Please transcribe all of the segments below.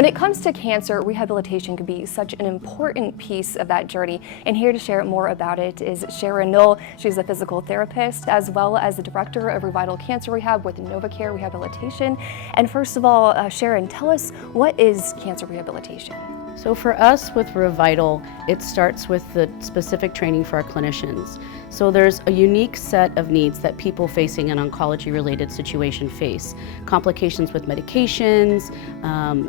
When it comes to cancer, rehabilitation can be such an important piece of that journey. And here to share more about it is Sharon Knoll. She's a physical therapist as well as the director of ReVital Cancer Rehab with NovaCare Rehabilitation. And first of all, Sharon, tell us, what is cancer rehabilitation? So for us with ReVital, it starts with the specific training for our clinicians. So there's a unique set of needs that people facing an oncology-related situation face. Complications with medications,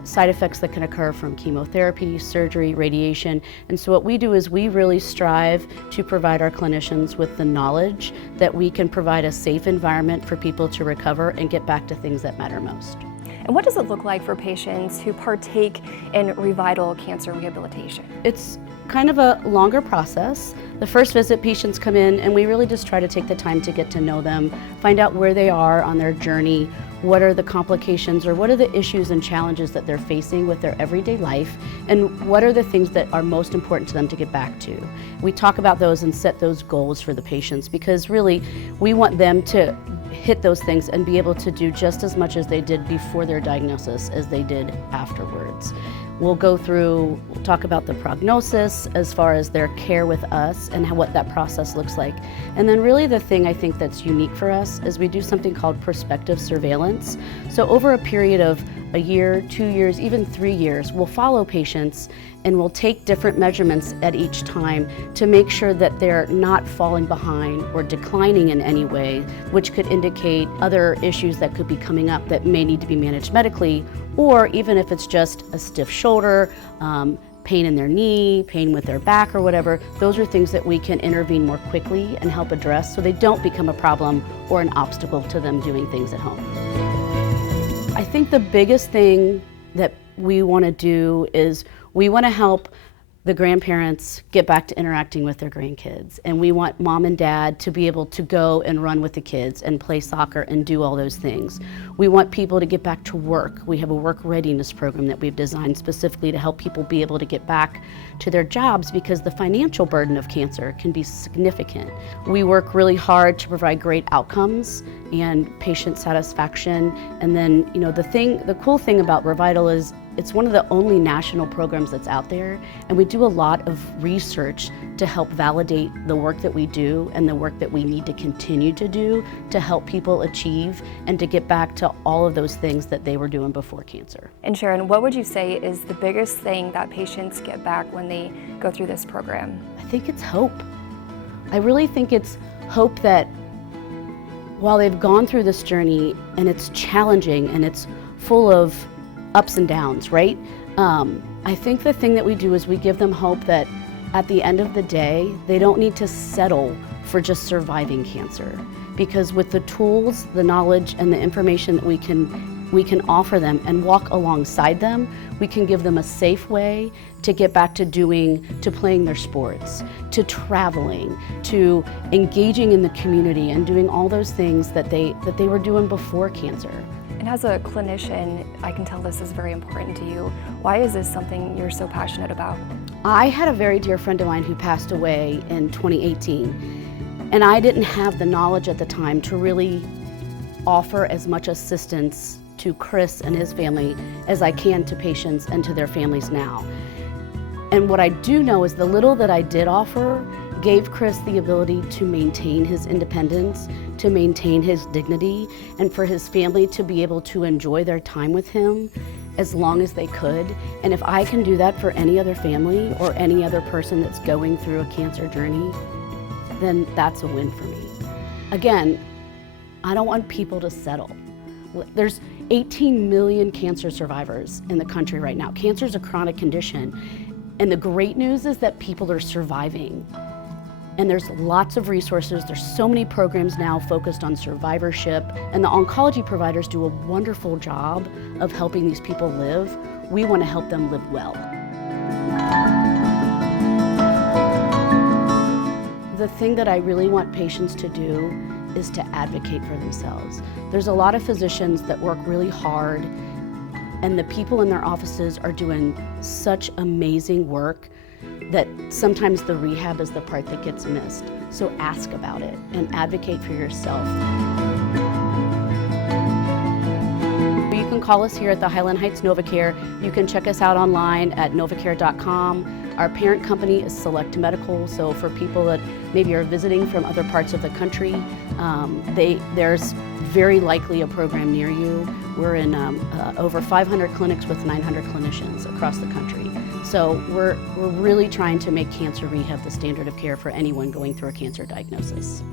side effects that can occur from chemotherapy, surgery, radiation. And so what we do is we really strive to provide our clinicians with the knowledge that we can provide a safe environment for people to recover and get back to things that matter most. And what does it look like for patients who partake in ReVital Cancer Rehabilitation? It's kind of a longer process. The first visit, patients come in and we really just try to take the time to get to know them, find out where they are on their journey, what are the complications or what are the issues and challenges that they're facing with their everyday life, and what are the things that are most important to them to get back to. We talk about those and set those goals for the patients because really we want them to hit those things and be able to do just as much as they did before their diagnosis as they did afterwards. We'll talk about the prognosis as far as their care with us and what that process looks like. And then really the thing I think that's unique for us is we do something called prospective surveillance. So over a period of a year, 2 years, even 3 years, we'll follow patients and we'll take different measurements at each time to make sure that they're not falling behind or declining in any way, which could indicate other issues that could be coming up that may need to be managed medically, or even if it's just a stiff shoulder, pain in their knee, pain with their back or whatever, those are things that we can intervene more quickly and help address so they don't become a problem or an obstacle to them doing things at home. I think the biggest thing that we want to do is we want to help the grandparents get back to interacting with their grandkids. And we want mom and dad to be able to go and run with the kids and play soccer and do all those things. We want people to get back to work. We have a work readiness program that we've designed specifically to help people be able to get back to their jobs because the financial burden of cancer can be significant. We work really hard to provide great outcomes and patient satisfaction. And then, the cool thing about ReVital is it's one of the only national programs that's out there, and we do a lot of research to help validate the work that we do and the work that we need to continue to do to help people achieve and to get back to all of those things that they were doing before cancer. And Sharon, what would you say is the biggest thing that patients get back when they go through this program? I think it's hope. I really think it's hope that while they've gone through this journey and it's challenging and it's full of ups and downs, right? I think the thing that we do is we give them hope that at the end of the day, they don't need to settle for just surviving cancer. Because with the tools, the knowledge, and the information that we can offer them and walk alongside them, we can give them a safe way to get back to playing their sports, to traveling, to engaging in the community and doing all those things that they were doing before cancer. And as a clinician, I can tell this is very important to you. Why is this something you're so passionate about? I had a very dear friend of mine who passed away in 2018, and I didn't have the knowledge at the time to really offer as much assistance to Chris and his family as I can to patients and to their families now. And what I do know is the little that I did offer gave Chris the ability to maintain his independence, to maintain his dignity, and for his family to be able to enjoy their time with him as long as they could. And if I can do that for any other family or any other person that's going through a cancer journey, then that's a win for me. Again, I don't want people to settle. There's 18 million cancer survivors in the country right now. Cancer is a chronic condition, and the great news is that people are surviving. And there's lots of resources. There's so many programs now focused on survivorship, and the oncology providers do a wonderful job of helping these people live. We want to help them live well. The thing that I really want patients to do is to advocate for themselves. There's a lot of physicians that work really hard, and the people in their offices are doing such amazing work that sometimes the rehab is the part that gets missed. So ask about it and advocate for yourself. You can call call us here at the Highland Heights NovaCare. You can check us out online at novacare.com. Our parent company is Select Medical, so for people that maybe are visiting from other parts of the country, there's very likely a program near you. We're in over 500 clinics with 900 clinicians across the country. So we're really trying to make cancer rehab the standard of care for anyone going through a cancer diagnosis.